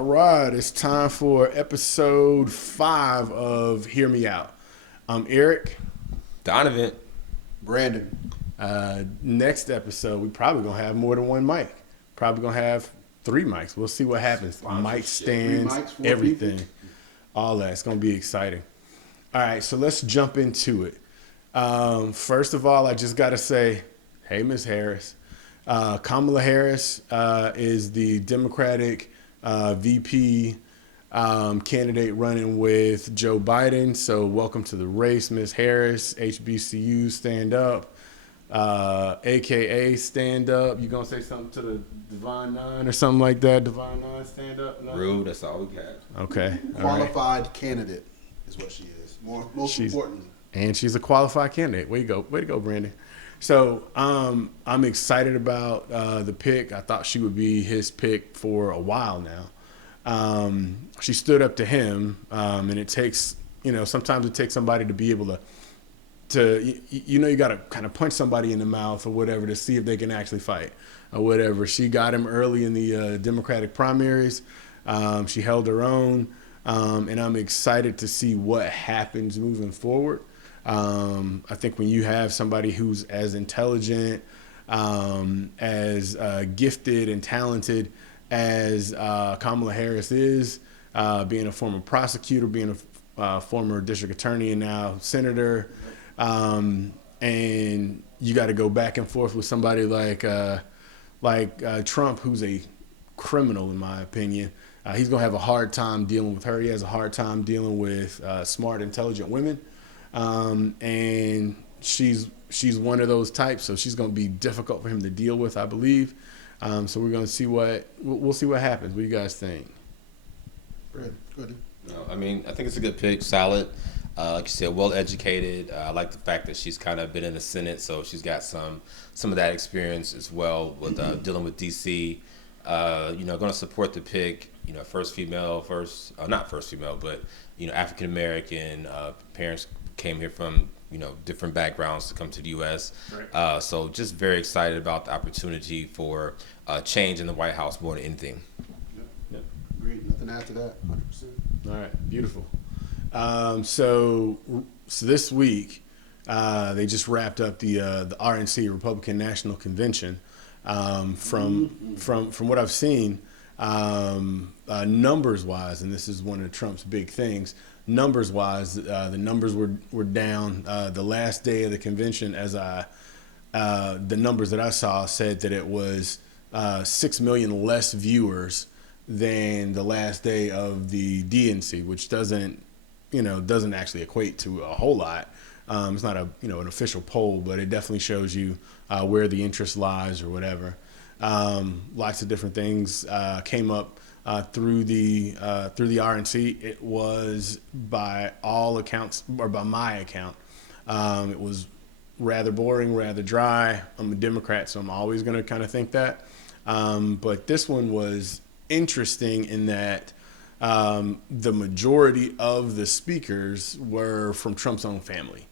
All right, it's time for episode 5 of Hear Me Out. I'm Eric. Donovan. Brandon. Next episode, we probably going to have more than one mic. Probably going to have 3 mics. We'll see what happens. Mic stands, 3 mics, 4 everything. people. All that. It's going to be exciting. All right, so let's jump into it. First of all, I just got to say, hey, Ms. Harris. Kamala Harris is the Democratic VP candidate running with Joe Biden. So welcome to the race, Ms. Harris. HBCU, stand up. AKA stand up. You gonna say something to the Divine Nine or something like that? Divine Nine, stand up? No? Rude, that's all we got. Okay. All Qualified candidate is what she is. Most importantly. And she's a qualified candidate. Way to go, Brandon. So I'm excited about the pick. I thought she would be his pick for a while now. She stood up to him, and it takes, sometimes it takes somebody to be able to you got to kind of punch somebody in the mouth or whatever to see if they can actually fight or whatever. She got him early in the Democratic primaries. She held her own, and I'm excited to see what happens moving forward. I think when you have somebody who's as intelligent, as gifted and talented as Kamala Harris is, being a former prosecutor, being a former district attorney and now senator, and you got to go back and forth with somebody like Trump, who's a criminal in my opinion. He's going to have a hard time dealing with her. He has a hard time dealing with smart, intelligent women. And she's one of those types, so she's going to be difficult for him to deal with, I believe. So we're going to see we'll see what happens. What do you guys think? Good. No, I think it's a good pick, solid. Like you said, well educated. I like the fact that she's kind of been in the Senate, so she's got some of that experience as well with dealing with DC. Going to support the pick. First female, not first female, but African American parents came here from different backgrounds to come to the U.S. Right. So just very excited about the opportunity for change in the White House more than anything. Yep. Agreed. Nothing to add to that. 100%. All right, beautiful. So this week they just wrapped up the RNC, Republican National Convention. From what I've seen, numbers wise, and this is one of Trump's big things. Numbers wise, the numbers were down. The last day of the convention, the numbers that I saw said that it was 6 million less viewers than the last day of the DNC, which doesn't actually equate to a whole lot. It's not an official poll, but it definitely shows you where the interest lies or whatever. Lots of different things came up through the RNC. It was, by all accounts, or by my account, it was rather boring, rather dry. I'm a Democrat, so I'm always going to kind of think that. But this one was interesting in that the majority of the speakers were from Trump's own family.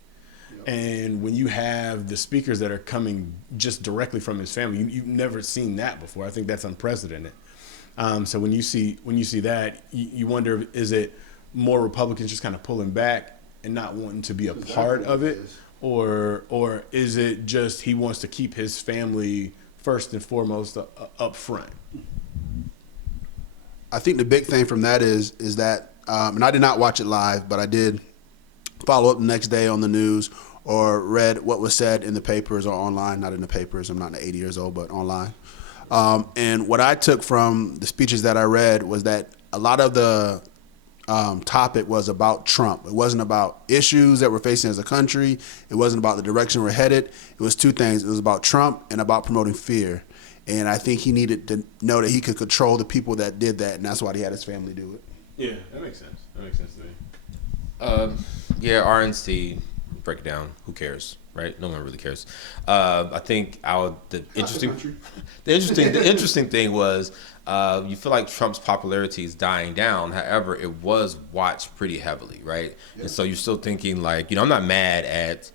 And when you have the speakers that are coming just directly from his family, you've never seen that before. I think that's unprecedented. So when you see that, you wonder, is it more Republicans just kind of pulling back and not wanting to be a part of it, or is it just he wants to keep his family first and foremost up front? I think the big thing from that is that, and I did not watch it live, but I did follow up the next day on the news or read what was said in the papers or online. Not in the papers. I'm not 80 years old, but online. And what I took from the speeches that I read was that a lot of the topic was about Trump. It wasn't about issues that we're facing as a country. It wasn't about the direction we're headed. It was 2 things. It was about Trump and about promoting fear. And I think he needed to know that he could control the people that did that, and that's why he had his family do it. Yeah, that makes sense. That makes sense to me. RNC, break it down. Who cares, right? No one really cares. I think the interesting thing was you feel like Trump's popularity is dying down. However, it was watched pretty heavily, right? Yeah. And so you're still thinking like, I'm not mad at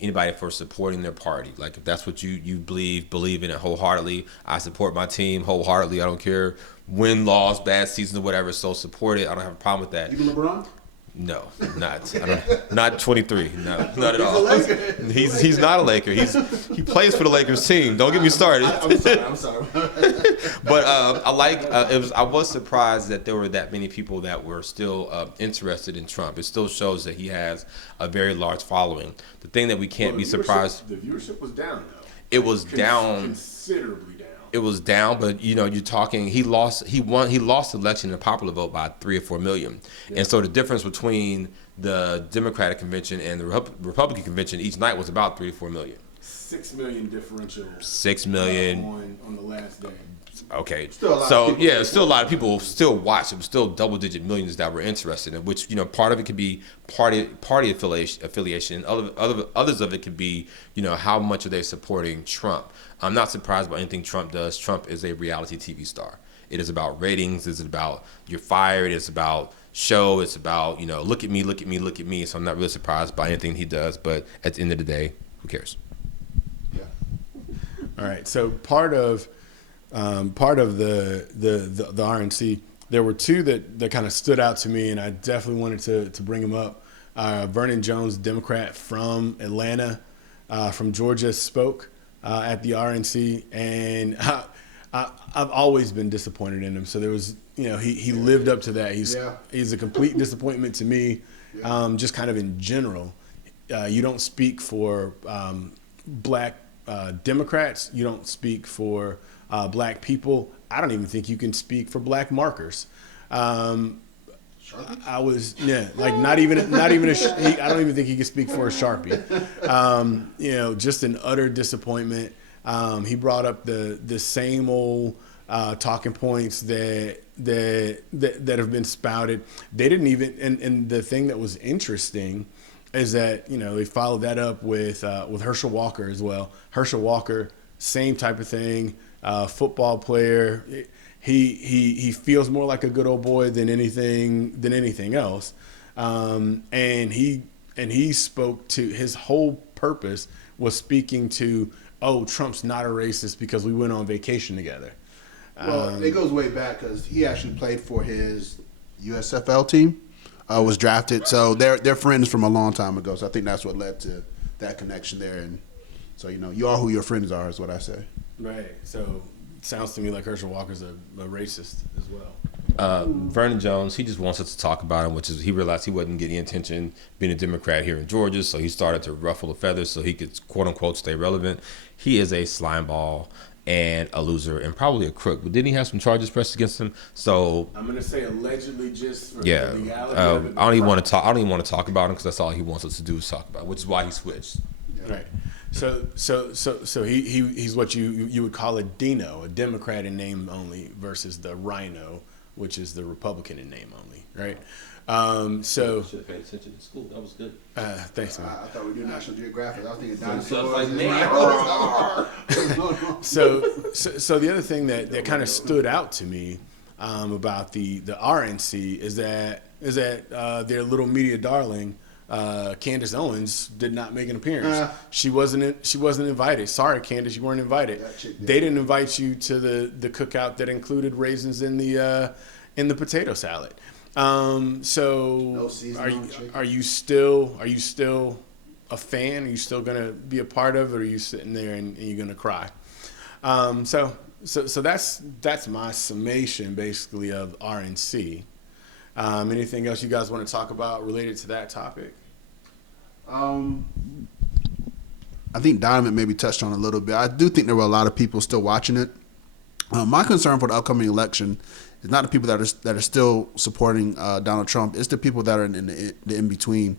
anybody for supporting their party. Like if that's what you believe in it wholeheartedly. I support my team wholeheartedly. I don't care win, loss, bad season, or whatever. So support it. I don't have a problem with that. Even LeBron? No, not 23. No, not at all. He's not a Laker. He plays for the Lakers team. Don't get me started. I'm sorry. But I was surprised that there were that many people that were still interested in Trump. It still shows that he has a very large following. The thing that we can't be surprised. The viewership was down though. It was down considerably down. It was down, but you're talking. He lost the election in the popular vote by 3 or 4 million, and so the difference between the Democratic convention and the Republican convention each night was about 3 or 4 million. 6 million differential. 6 million on the last day. Okay, still a lot of people still watched. It was still double-digit millions that were interested in. Which part of it could be party affiliation. Others of it could be how much are they supporting Trump. I'm not surprised by anything Trump does. Trump is a reality TV star. It is about ratings. It's about you're fired. It's about show. It's about look at me, look at me, look at me. So I'm not really surprised by anything he does. But at the end of the day, who cares? Yeah. All right. So part of the RNC, there were two that kind of stood out to me, and I definitely wanted to bring them up. Vernon Jones, Democrat from Atlanta, from Georgia, spoke at the RNC, and I've always been disappointed in him. So there was, he lived up to that. He's a complete disappointment to me, just kind of in general. You don't speak for black Democrats. You don't speak for black people. I don't even think you can speak for black markers. I was not even a I don't even think he could speak for a Sharpie. Just an utter disappointment. He brought up the same old talking points that have been spouted. They didn't even, and the thing that was interesting is that they followed that up with Hershall Walker as well. Hershall Walker, same type of thing. Football player. He feels more like a good old boy than anything else. And he spoke to, his whole purpose was speaking to, Trump's not a racist because we went on vacation together. Well, it goes way back because he actually played for his USFL team, was drafted. So they're friends from a long time ago. So I think that's what led to that connection there. And so, you are who your friends are is what I say. Right. So it sounds to me like Hershall Walker's a racist as well. Vernon Jones, he just wants us to talk about him, which is he realized he wasn't getting attention being a Democrat here in Georgia, so he started to ruffle the feathers so he could, quote unquote, stay relevant. He is a slimeball and a loser and probably a crook. But didn't he have some charges pressed against him? So I'm gonna say allegedly, just for yeah. the legality I of it. don't even want to talk. I don't even want to talk about him because that's all he wants us to do is talk about, which is why he switched. Right. So he's what you would call a Dino, a Democrat in name only, versus the Rhino, which is the Republican in name only, right? Should have paid attention in school. That was good. Thanks, man. I thought we were doing National Geographic. I was thinking So the other thing that kind of stood out to me about the RNC is that their little media darling, Candace Owens, did not make an appearance. She wasn't invited. Sorry, Candace, you weren't invited. They didn't invite you to the cookout that included raisins in the potato salad. So are you still a fan? Are you still gonna be a part of it, or are you sitting there and you're gonna cry? So that's my summation basically of RNC. Anything else you guys want to talk about related to that topic? I think Donovan maybe touched on it a little bit. I do think there were a lot of people still watching it. My concern for the upcoming election is not the people that are still supporting Donald Trump. It's the people that are in the in-between.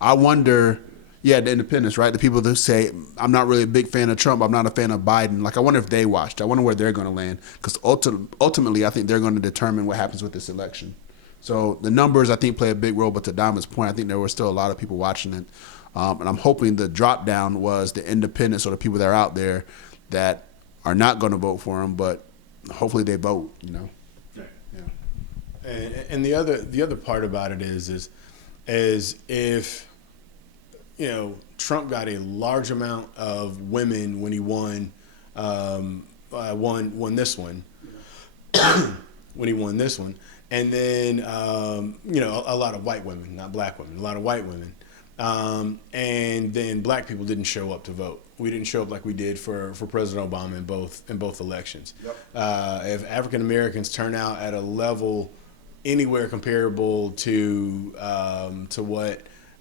I wonder, the independents, right? The people that say, I'm not really a big fan of Trump. I'm not a fan of Biden. Like, I wonder if they watched. I wonder where they're going to land. Because ultimately, I think they're going to determine what happens with this election. So the numbers, I think, play a big role. But to Donovan's point, I think there were still a lot of people watching it. And I'm hoping the drop down was the independents or the people that are out there that are not going to vote for him. But hopefully they vote, Right. Yeah. And the other part about it is if Trump got a large amount of women when he won this one. When he won this one, and then a lot of white women, not black women, a lot of white women, and then black people didn't show up to vote. We didn't show up like we did for President Obama in both elections. Yep. If African Americans turn out at a level anywhere comparable to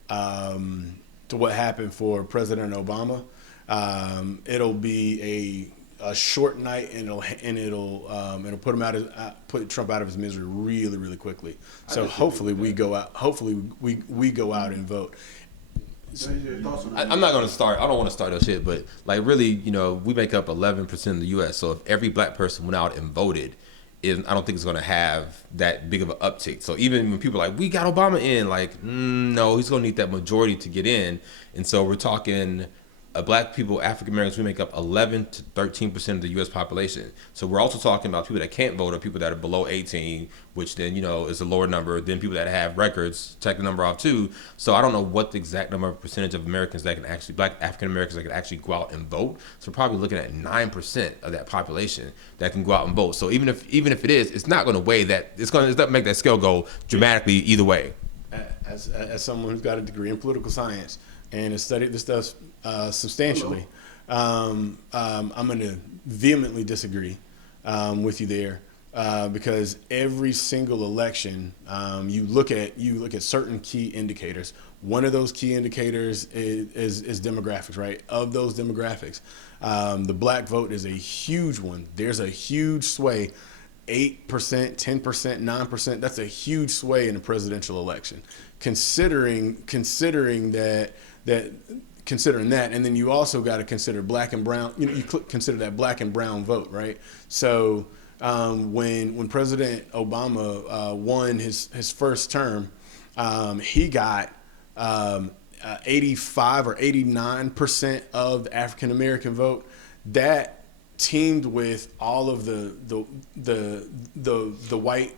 what happened for President Obama, it'll be a short night, and it'll put Trump out of his misery really, really quickly. So hopefully we go out. Hopefully we go out and vote. I'm not going to start. I don't want to start that shit, but like really, we make up 11% of the U.S. So if every black person went out and voted, I don't think it's going to have that big of an uptick. So even when people are like, we got Obama in, like, no, he's going to need that majority to get in. And so we're talking black people, African Americans, we make up 11 to 13% of the U.S. population. So we're also talking about people that can't vote or people that are below 18, which then, is a lower number. Then people that have records, check the number off too. So I don't know what the exact number of percentage of Americans that can actually, black African Americans that can actually go out and vote. So we're probably looking at 9% of that population that can go out and vote. So even if it is, it's not going to weigh that, it's going to make that scale go dramatically either way. As someone who's got a degree in political science and has studied this stuff substantially, I'm going to vehemently disagree with you there, because every single election, you look at certain key indicators. One of those key indicators is demographics, right? Of those demographics, the black vote is a huge one. There's a huge sway. 8%, 10%, 9%. That's a huge sway in a presidential election. Considering that, and then you also got to consider black and brown. You consider that black and brown vote, right? So when President Obama won his first term, he got 85 or 89% of the African American vote. That teamed with all of the white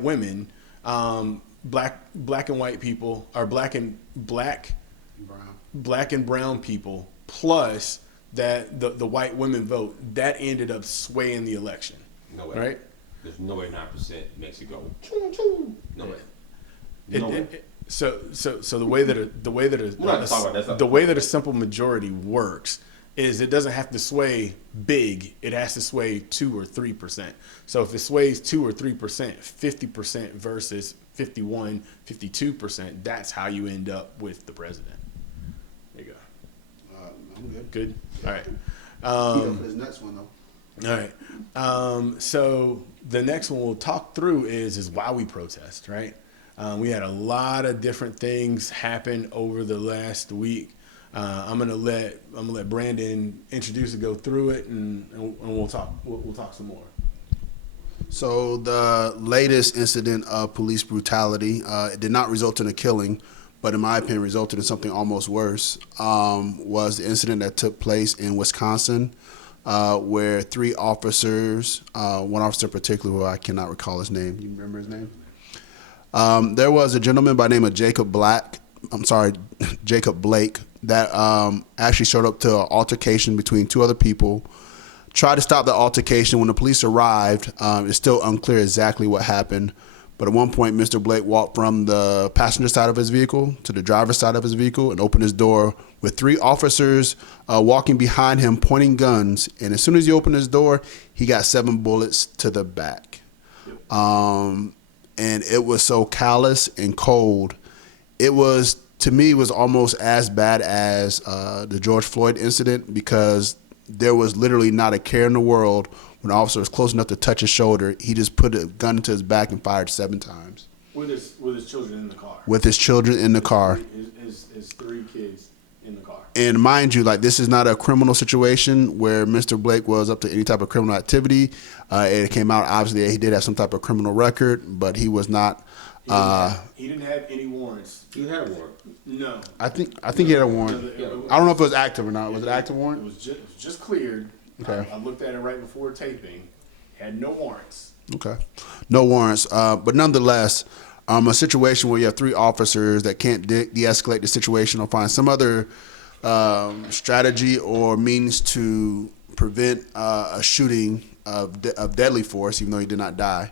women, black and white people, or black and brown people, plus that the white women vote, that ended up swaying the election. No way. Right? There's no way 9% makes it go. No way. So the way that a simple majority works is it doesn't have to sway big. It has to sway 2 or 3%. So if it sways 2 or 3%, 50% versus 51, 52%, that's how you end up with the president. There you go. I'm good. Good? All right. For this next one, though. All right. So the next one we'll talk through is why we protest, right? We had a lot of different things happen over the last week. I'm gonna let Brandon introduce and go through it, and we'll talk some more. So the latest incident of police brutality, it did not result in a killing, but in my opinion resulted in something almost worse, was the incident that took place in Wisconsin, where 3 officers, one officer in particular who I cannot recall his name. You remember his name? There was a gentleman by the name of Jacob Blake, that actually showed up to an altercation between 2 other people, tried to stop the altercation. When the police arrived, it's still unclear exactly what happened, but at one point Mr. Blake walked from the passenger side of his vehicle to the driver's side of his vehicle and opened his door with 3 officers walking behind him pointing guns, and as soon as he opened his door, he got 7 bullets to the back. And it was so callous and cold. To me, it was almost as bad as the George Floyd incident, because there was literally not a care in the world. When the officer was close enough to touch his shoulder, he just put a gun to his back and fired 7 times. With his children in the car. With his children in the car. His 3 kids in the car. And mind you, like, this is not a criminal situation where Mr. Blake was up to any type of criminal activity. It came out, obviously, that he did have some type of criminal record, but he was not. He didn't have any warrants. He had a warrant. No. I think he had a warrant. I don't know if it was active or not. Was it active warrant? It was just cleared. Okay. I looked at it right before taping. Had no warrants. Okay. No warrants. But nonetheless, a situation where you have 3 officers that can't de-escalate the situation or find some other strategy or means to prevent a shooting of deadly force, even though he did not die,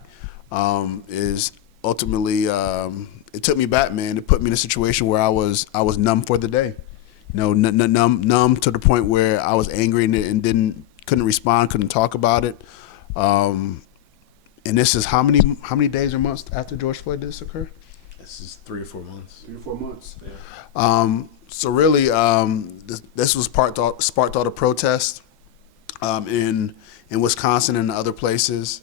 is ultimately it took me back, man. It put me in a situation where I was numb for the day, numb to the point where I was angry and couldn't respond, couldn't talk about it. And this is how many days or months after George Floyd did this occur? This is 3 or 4 months. 3 or 4 months. Yeah. So really, this was sparked all the protests in Wisconsin and other places.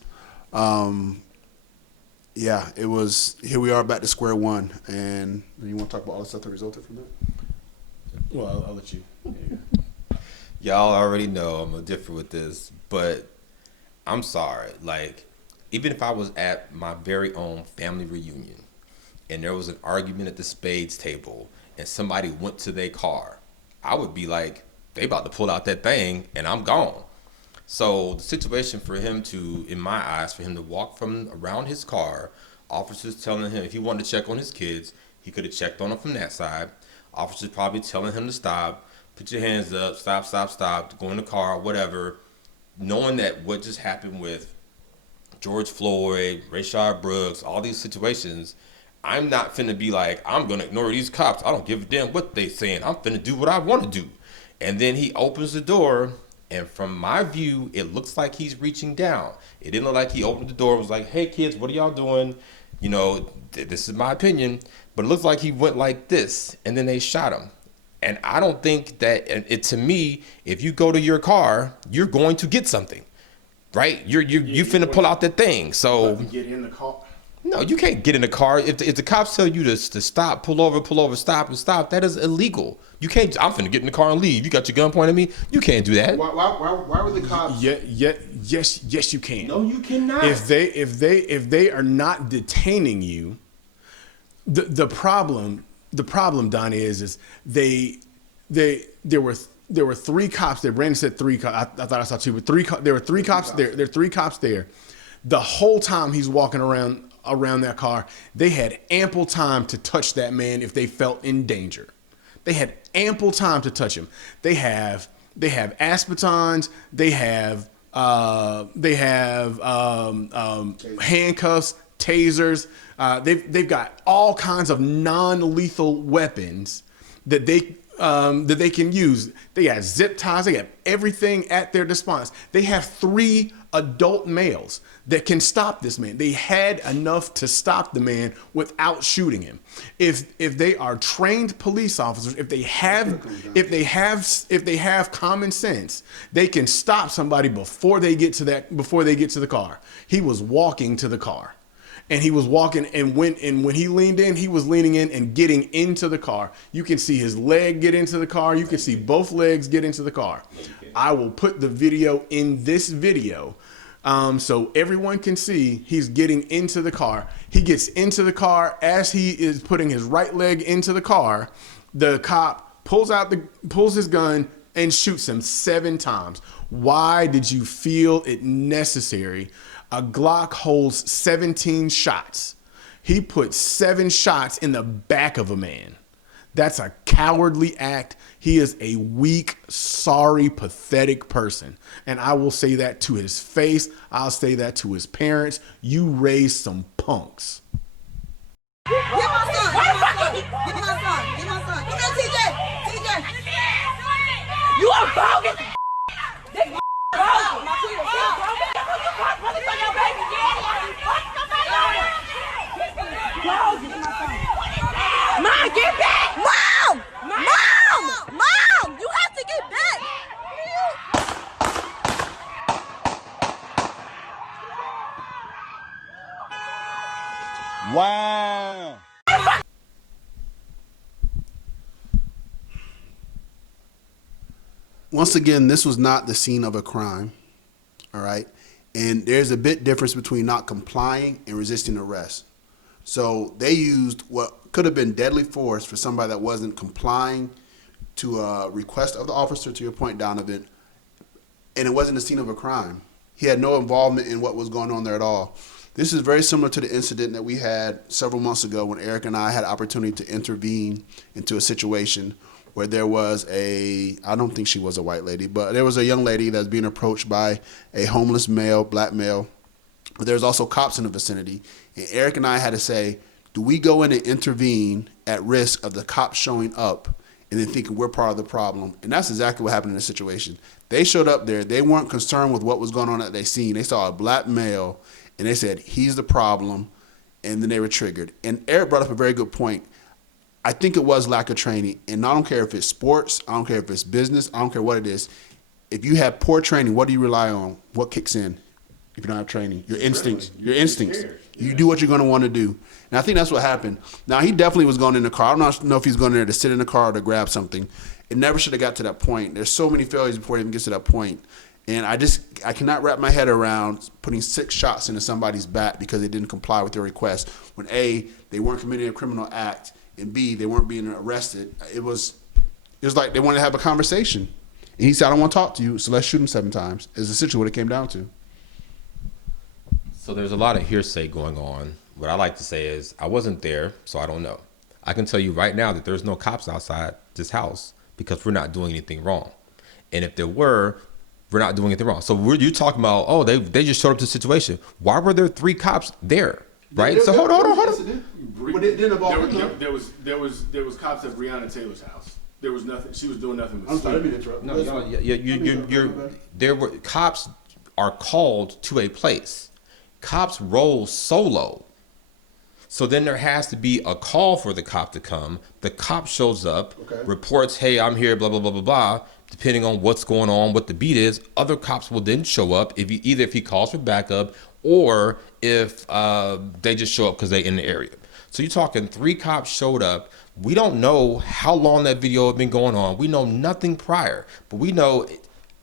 Yeah, it was. Here we are back to square one. And you want to talk about all the stuff that resulted from that? Well, I'll let you. Y'all already know I'm different with this, but I'm sorry. Like, even if I was at my very own family reunion and there was an argument at the spades table and somebody went to their car, I would be like, they about to pull out that thing and I'm gone. So the situation for him to, in my eyes, for him to walk from around his car, officers telling him if he wanted to check on his kids, he could have checked on them from that side. Officers probably telling him to stop, put your hands up, stop, go in the car, whatever. Knowing that what just happened with George Floyd, Rayshard Brooks, all these situations, I'm not finna be like, I'm gonna ignore these cops. I don't give a damn what they saying. I'm finna do what I want to do. And then he opens the door, and from my view, it looks like he's reaching down. It didn't look like he opened the door and was like, hey kids, what are y'all doing? You know, this is my opinion. But it looks like he went like this, and then they shot him. And I don't think that, to me, if you go to your car, you're going to get something. Right? You finna pull out that thing. So Get in the car. No, you can't get in the car. If the cops tell you to stop, pull over, stop, that is illegal. You can't. I'm finna get in the car and leave. You got your gun pointed at me. You can't do that. Why were the cops? Yes, you can. No, you cannot. If they are not detaining you, the problem, Donnie, is there were 3 cops there. Brandon said 3 cops. I thought I saw 2, but there were 3 cops there. There are 3 cops there. The whole time he's walking around that car, they had ample time to touch that man if they felt in danger. They had ample time to touch him. They have aspartans. They have handcuffs, tasers. They've got all kinds of non-lethal weapons that they can use. They got zip ties. They got everything at their disposal. They have 3 adult males that can stop this man. They had enough to stop the man without shooting him. If they are trained police officers, if they have common sense, they can stop somebody before they get to the car. He was walking to the car. And he was walking, and when he leaned in, he was leaning in and getting into the car. You can see his leg get into the car. You can see both legs get into the car. I will put the video in this video so everyone can see he's getting into the car. He gets into the car. As he is putting his right leg into the car, the cop pulls his gun and shoots him 7 times. Why did you feel it necessary? A Glock holds 17 shots. He put 7 shots in the back of a man. That's a cowardly act. He is a weak, sorry, pathetic person. And I will say that to his face. I'll say that to his parents. You raised some punks. Get my son. Get my son. Get my son. Get my son. Come here, TJ. TJ. You are bogus. This bogus. Mom, get back! Mom! Mom! Mom! You have to get back! Wow! Once again, this was not the scene of a crime, all right? And there's a bit difference between not complying and resisting arrest. So they used what could have been deadly force for somebody that wasn't complying to a request of the officer, to your point, Donovan, and it wasn't the scene of a crime. He had no involvement in what was going on there at all. This is very similar to the incident that we had several months ago when Eric and I had opportunity to intervene into a situation where there was I don't think she was a white lady, but there was a young lady that's being approached by a homeless male, black male. But there's also cops in the vicinity. And Eric and I had to say, do we go in and intervene at risk of the cops showing up and then thinking we're part of the problem? And that's exactly what happened in this situation. They showed up there. They weren't concerned with what was going on that they seen. They saw a black male, and they said, he's the problem, and then they were triggered. And Eric brought up a very good point. I think it was lack of training, and I don't care if it's sports, I don't care if it's business, I don't care what it is. If you have poor training, what do you rely on? What kicks in if you don't have training? Your instincts. Your instincts. You do what you're going to want to do. And I think that's what happened. Now, he definitely was going in the car. I don't know if he's going in there to sit in the car or to grab something. It never should have got to that point. There's so many failures before it even gets to that point. And I cannot wrap my head around putting 6 shots into somebody's back because they didn't comply with their request. When A, they weren't committing a criminal act, and B, they weren't being arrested. It was like they wanted to have a conversation. And he said, I don't want to talk to you, so let's shoot him 7 times. Is essentially what it came down to. So there's a lot of hearsay going on. What I like to say is I wasn't there, so I don't know. I can tell you right now that there's no cops outside this house because we're not doing anything wrong. And if there were, we're not doing anything wrong. So you talking about, oh, they just showed up to the situation. Why were there 3 cops there? Right? So hold on. But it didn't involve there was cops at Breonna Taylor's house. There was nothing. She was doing nothing. I'm sorry, let me interrupt. No, there were cops are called to a place. Cops roll solo. So then there has to be a call for the cop to come. The cop shows up, reports, hey, I'm here, blah, blah, blah, blah, blah. Depending on what's going on, what the beat is, other cops will then show up if he calls for backup or if they just show up because they're in the area. So you're talking 3 cops showed up. We don't know how long that video had been going on. We know nothing prior, but we know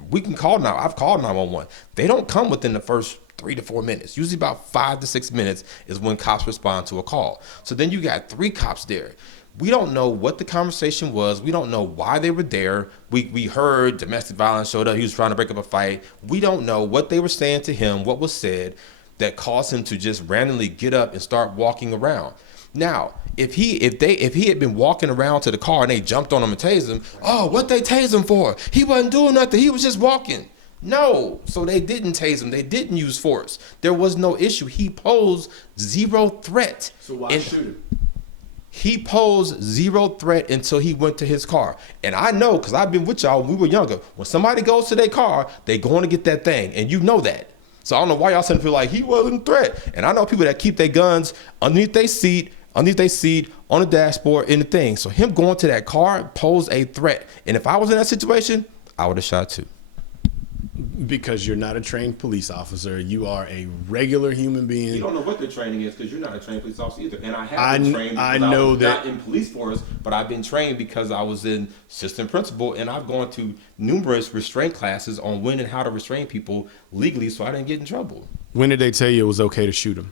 we can call now. I've called 911. They don't come within the first 3 to 4 minutes. Usually about 5 to 6 minutes is when cops respond to a call. So then you got 3 cops there. We don't know what the conversation was. We don't know why they were there. We heard domestic violence showed up. He was trying to break up a fight. We don't know what they were saying to him, what was said that caused him to just randomly get up and start walking around. Now, if he had been walking around to the car and they jumped on him and tased him, oh, what they tased him for? He wasn't doing nothing. He was just walking. No, so they didn't tase him. They didn't use force. There was no issue. He posed 0 threat. So why shoot him? He posed 0 threat until he went to his car. And I know, because I've been with y'all when we were younger, when somebody goes to their car, they going to get that thing. And you know that. So I don't know why y'all suddenly feel like he wasn't a threat. And I know people that keep their guns underneath their seat, on the dashboard, in the thing. So him going to that car posed a threat. And if I was in that situation, I would have shot too. Because you're not a trained police officer. You are a regular human being. You don't know what their training is because you're not a trained police officer either. And I have been trained because I was not in police force, but I've been trained because I was in assistant principal, and I've gone to numerous restraint classes on when and how to restrain people legally so I didn't get in trouble. When did they tell you it was okay to shoot him?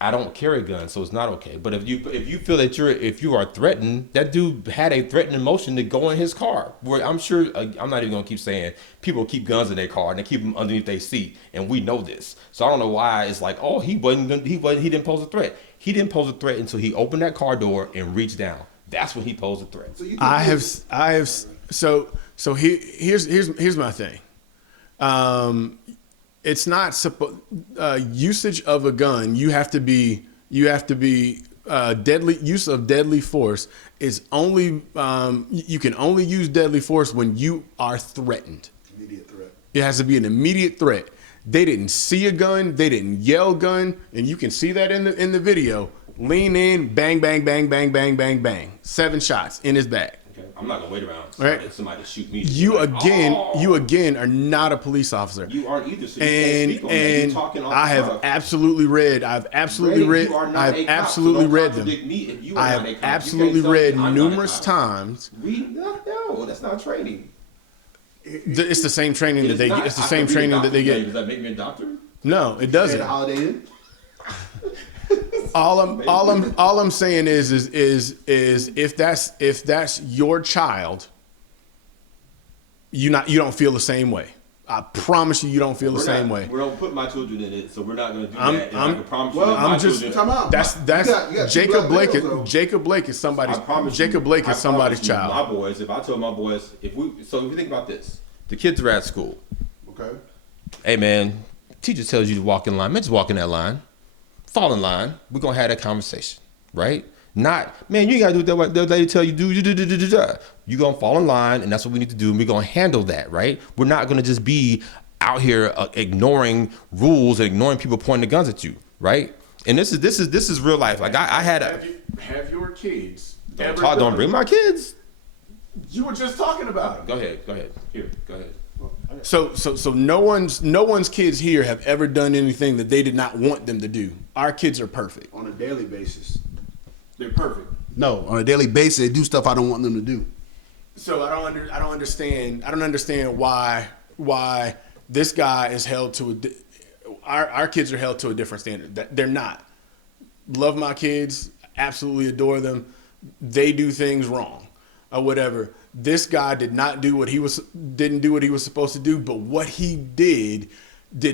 I don't carry a gun, so it's not okay. But if you feel that if you are threatened, that dude had a threatening motion to go in his car. Where I'm sure I'm not even gonna keep saying people keep guns in their car and they keep them underneath their seat, and we know this. So I don't know why it's like, oh, he didn't pose a threat. He didn't pose a threat until he opened that car door and reached down. That's when he posed a threat. So here's my thing. It's not usage of a gun. You have to be deadly use of deadly force is only you can only use deadly force when you are threatened. Immediate threat. It has to be an immediate threat. They didn't see a gun. They didn't yell gun, and you can see that in the video. Lean in, bang, bang, bang, bang, bang, bang, bang. 7 shots in his back. I'm not gonna wait around right. somebody to shoot me. You again are not a police officer. You aren't either. So you and I have absolutely read. I've absolutely read. I've absolutely read them. I have absolutely read numerous times. No, that's not training. It's the same training that they get. It's the same training that they get. Does that make me a doctor? No, it doesn't. All I'm saying is if that's your child, you don't feel the same way. I promise you don't feel the same way. We don't put my children in it, so we're not going to do that. And I can promise you well, that my I'm just children, time out. that's You got Jacob Blake. though. Jacob Blake is somebody's. I promise Jacob you, Blake I is somebody's promise you, child. My boys, if I told my boys, if you think about this, the kids are at school. Okay. Hey man, teacher tells you to walk in line. Man, just walk in that line. Fall in line. We're gonna have that conversation, right? Not, man, you ain't gotta do what the lady tell you do. You're gonna fall in line, and that's what we need to do. And we're gonna handle that, right? We're not gonna just be out here ignoring rules and ignoring people pointing the guns at you, right? And this is real life. Like I had a have your kids. don't bring my kids. You were just talking about it. Go ahead. Here, go ahead. So no one's kids here have ever done anything that they did not want them to do. Our kids are perfect. On a daily basis. They're perfect. No, on a daily basis, they do stuff I don't want them to do. So I don't understand why this guy is held to our kids are held to a different standard. They're not. Love my kids, absolutely adore them. They do things wrong or whatever. This guy didn't do what he was supposed to do, but what he did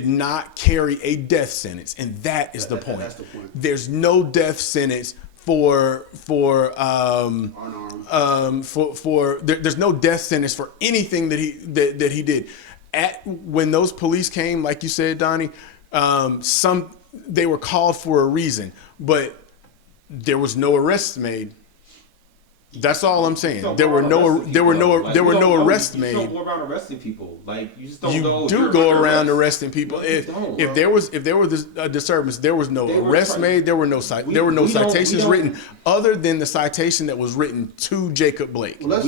not carry a death sentence, and that is the point. That's the point. There's no death sentence there's no death sentence for anything that he did. When those police came, like you said, Donnie, they were called for a reason, but there was no arrests made. That's all I'm saying. There were no arrests made. You don't go around arresting people. Like you just don't know. You do go around arresting people. If there was a disturbance, there was no arrest made. There were no citations written other than the citation that was written to Jacob Blake. Well,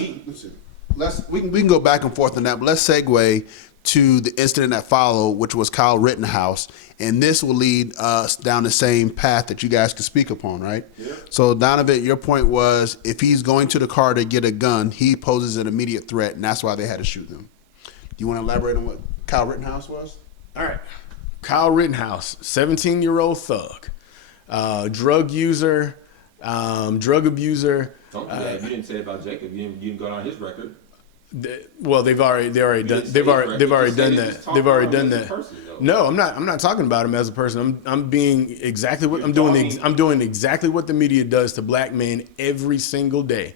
we can go back and forth on that, but let's segue to the incident that followed, which was Kyle Rittenhouse, and this will lead us down the same path that you guys could speak upon, right? Yeah. So, Donovan, your point was if he's going to the car to get a gun, he poses an immediate threat, and that's why they had to shoot him. Do you want to elaborate on what Kyle Rittenhouse was? All right. Kyle Rittenhouse, 17-year-old thug, drug user, drug abuser. Don't do that. You didn't say about Jacob. You didn't go down his record. Well, they've already done that. No, I'm not talking about him as a person. I'm doing exactly what the media does to black men every single day.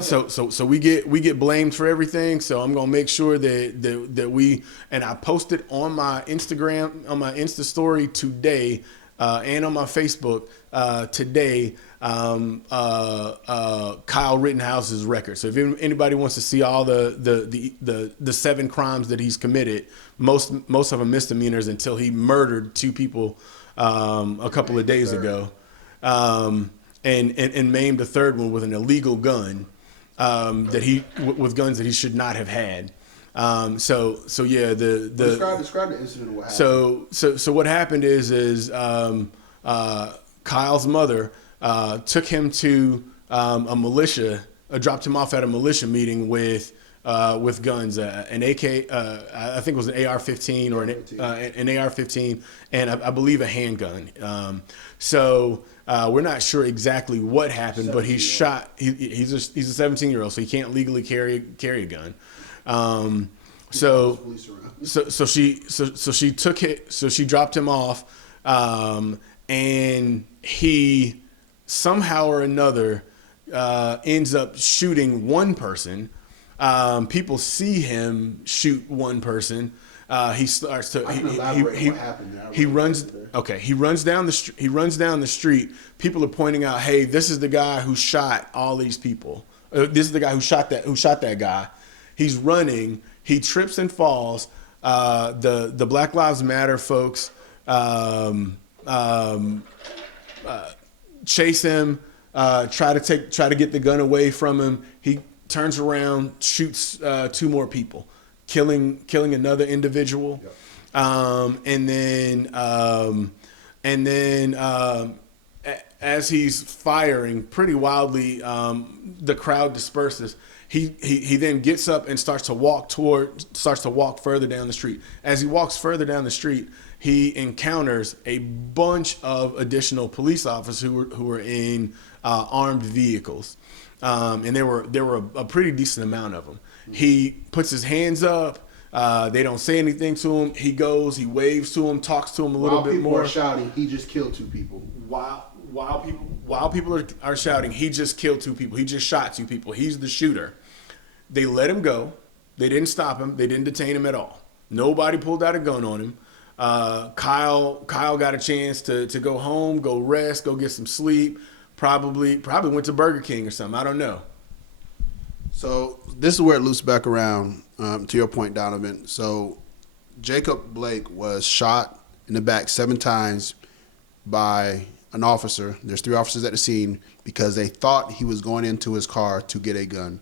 So we get blamed for everything. So I'm gonna make sure that we, and I posted on my Instagram, on my Insta story today, and on my Facebook today, Kyle Rittenhouse's record. So if anybody wants to see all the 7 crimes that he's committed, most of them misdemeanors until he murdered 2 people a couple of days ago, and maimed a 3rd one with an illegal gun with guns that he should not have had. So yeah, describe the incident. What happened? So what happened is Kyle's mother took him to a militia, dropped him off at a militia meeting with guns, an AK, I think it was an AR-15 or an AR-15, and I believe a handgun. So we're not sure exactly what happened, but he shot. He's a 17-year-old, so he can't legally carry a gun. So she took it. So she dropped him off, and he somehow or another ends up shooting one person. People see him shoot one person. He starts to. He runs. Okay, he runs down the street. He runs down the street. People are pointing out, "Hey, this is the guy who shot all these people. This is the guy who shot that guy." He's running. He trips and falls. The Black Lives Matter folks chase him. Try to get the gun away from him. He turns around, shoots 2 more people, killing another individual. Yep. And then as he's firing pretty wildly, the crowd disperses. He then gets up and starts to walk further down the street. As he walks further down the street, he encounters a bunch of additional police officers who were in armed vehicles, and there were a pretty decent amount of them. He puts his hands up. They don't say anything to him. He goes, he waves to him, talks to him a little bit more. While people are shouting, he just killed 2 people. While people are shouting, he just killed 2 people. He just shot 2 people. He's the shooter. They let him go. They didn't stop him. They didn't detain him at all. Nobody pulled out a gun on him. Kyle got a chance to go home, go rest, go get some sleep. Probably went to Burger King or something. I don't know. So this is where it loops back around to your point, Donovan. So Jacob Blake was shot in the back 7 times by an officer. There's 3 officers at the scene because they thought he was going into his car to get a gun.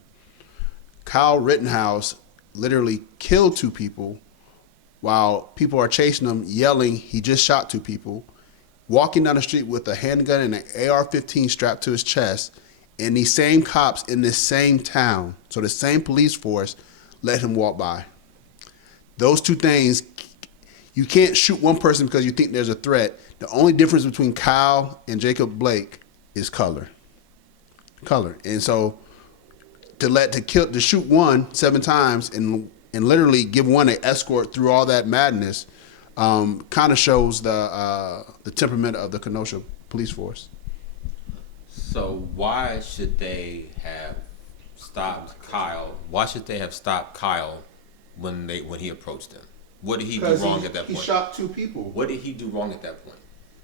Kyle Rittenhouse literally killed 2 people while people are chasing him, yelling he just shot 2 people, walking down the street with a handgun and an AR-15 strapped to his chest, and these same cops in this same town, so the same police force, let him walk by. Those 2 things, you can't shoot one person because you think there's a threat. The only difference between Kyle and Jacob Blake is color. And so to shoot one 7 times and literally give one an escort through all that madness kind of shows the temperament of the Kenosha police force. So why should they have stopped Kyle? Why should they have stopped Kyle when he approached them? What did he do wrong at that point? He shot 2 people. What did he do wrong at that point?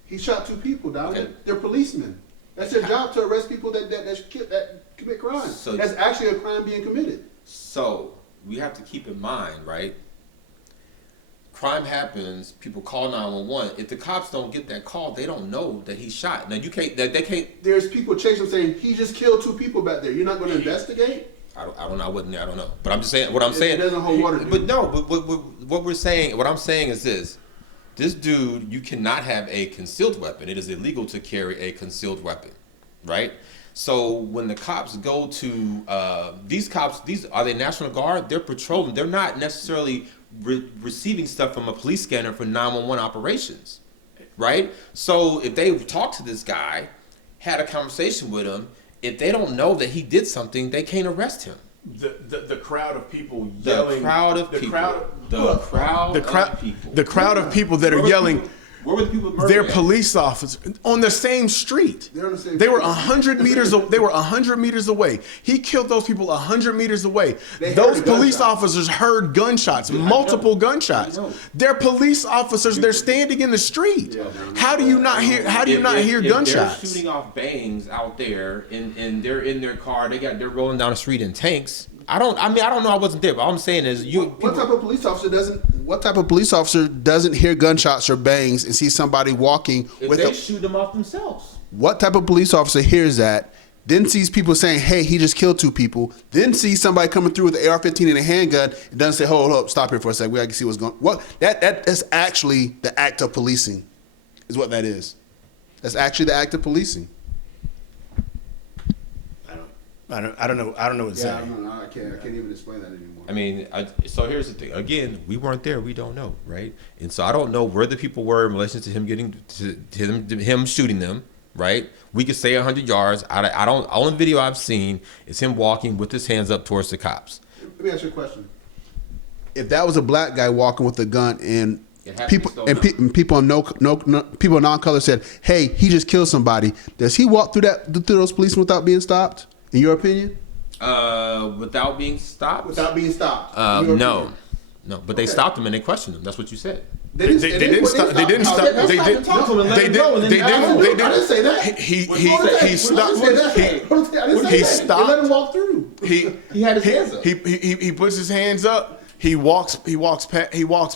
He shot 2 people, Dog. Okay. They're policemen. That's their job, to arrest people that commit crimes. So that's actually a crime being committed. So we have to keep in mind, right? Crime happens, people call 911. If the cops don't get that call, they don't know that he shot. Now they can't. There's people chasing him saying he just killed 2 people back there. You're not going to investigate? I don't know. I wasn't there. I don't know. But I'm just saying. What I'm saying. It doesn't hold water. But no. But what we're saying. What I'm saying is this. This dude, you cannot have a concealed weapon. It is illegal to carry a concealed weapon, right? So when the cops go to these cops, these are they National Guard? They're patrolling. They're not necessarily receiving stuff from a police scanner for 911 operations, right? So if they talk to this guy, had a conversation with him, if they don't know that he did something, they can't arrest him. The crowd of people yelling. The crowd of people that are yelling. Where were the people murdered? They're police officers on the same street. They're on the same They were street. 100 meters. They were 100 meters away. He killed those people 100 meters away. They heard Those the police gunshots. officers heard gunshots, multiple gunshots. They're police officers. They're standing in the street. How do you not hear? How do you not hear gunshots? They're shooting off bangs out there, and they're in their car. They're rolling down the street in tanks. I don't know. I wasn't there, but all I'm saying is What type of police officer doesn't hear gunshots or bangs and see somebody walking with they shoot them off themselves. What type of police officer hears that, then sees people saying, "Hey, he just killed 2 people," then sees somebody coming through with an AR-15 and a handgun, and doesn't say, "Hold up, stop here for a second. We got to see what's going." What that's actually the act of policing, is what that is. That's actually the act of policing. I don't know what to say. I can't even explain that anymore. I mean, so here's the thing. Again, we weren't there. We don't know, right? And so I don't know where the people were in relation to him him shooting them, right? We could say 100 yards. I don't. Only video I've seen is him walking with his hands up towards the cops. Let me ask you a question. If that was a black guy walking with a gun and people people non-color said, "Hey, he just killed somebody," does he walk through those policemen without being stopped? In your opinion? Without being stopped? Without being stopped. No. But they stopped him and they questioned him. That's what you said. They didn't stop. They didn't stop. They didn't. They didn't say that. He stopped. He stopped. Let him walk through. He had his hands up. He puts his hands up. He walks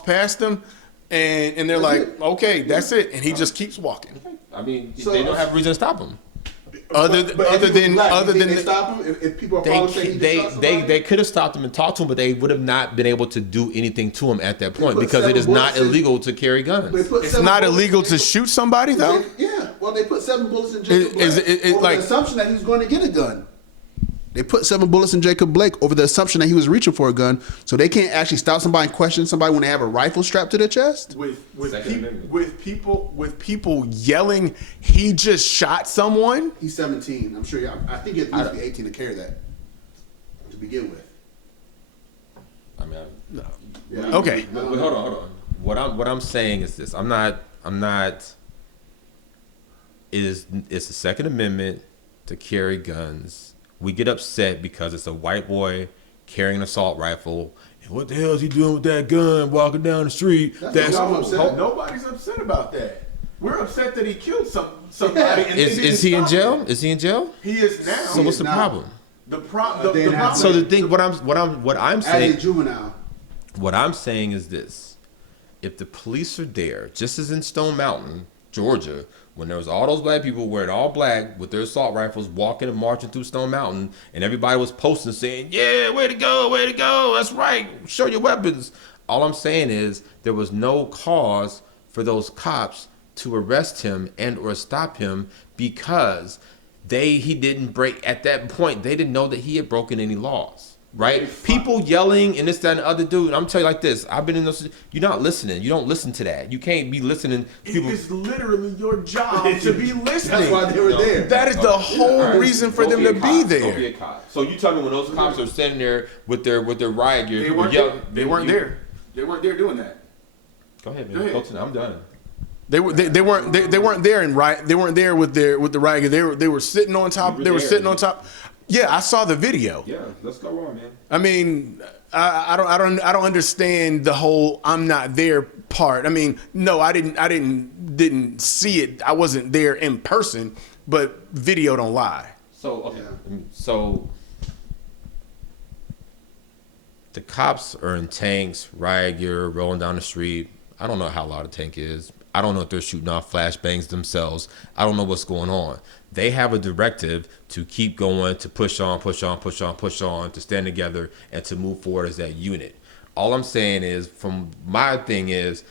past them, and they're like, "Okay, that's it," and he just keeps walking. I mean, they don't have a reason to stop him. Other than they stop him, if people are following saying they could have stopped him and talked to him, but they would have not been able to do anything to him at that point because it is not illegal to carry guns. It's not illegal to shoot somebody though. Yeah, well, they put 7 bullets in Jacob Blake over the assumption that he was going to get a gun. They put 7 bullets in Jacob Blake over the assumption that he was reaching for a gun, so they can't actually stop somebody and question somebody when they have a rifle strapped to their chest. With people yelling, "He just shot someone." He's 17. I'm sure. I think he has to be 18 to carry that to begin with. I mean, Okay. wait, hold on. What I'm saying is this. I'm not. It's the Second Amendment to carry guns. We get upset because it's a white boy carrying an assault rifle. And what the hell is he doing with that gun walking down the street? Nobody's upset about that. We're upset that he killed somebody. And Is he in jail? Is he in jail? He is now. So what's the problem? The problem. So the thing, what I'm saying, as a juvenile, what I'm saying is this: if the police are there, just as in Stone Mountain, Georgia, when there was all those black people wearing all black with their assault rifles walking and marching through Stone Mountain, and everybody was posting saying, "Yeah, way to go, that's right, show your weapons." All I'm saying is there was no cause for those cops to arrest him and or stop him because he didn't break, at that point, they didn't know that he had broken any laws. Right? People yelling and this, that, and the other dude. I'm telling you like this. I've been in those. You're not listening. You don't listen to that. You can't be listening. People. It's literally your job to be listening. that's why they were there. That is the whole reason for them to be there. So you tell me when those cops are standing there with their riot gear, They weren't there. They weren't there. They weren't there doing that. Go ahead, Go man. ahead. I'm done. They weren't there in riot. They weren't there with the riot gear. They were sitting on top. They were sitting on top. Yeah, I saw the video. Yeah, let's go on, man. I mean, I don't understand the whole "I'm not there" part. I mean, no, I didn't see it. I wasn't there in person, but video don't lie. So okay, so the cops are in tanks, riot gear, rolling down the street. I don't know how loud a tank is. I don't know if they're shooting off flashbangs themselves. I don't know what's going on. They have a directive to keep going, to push on, to stand together, and to move forward as that unit. All I'm saying is, from my thing is,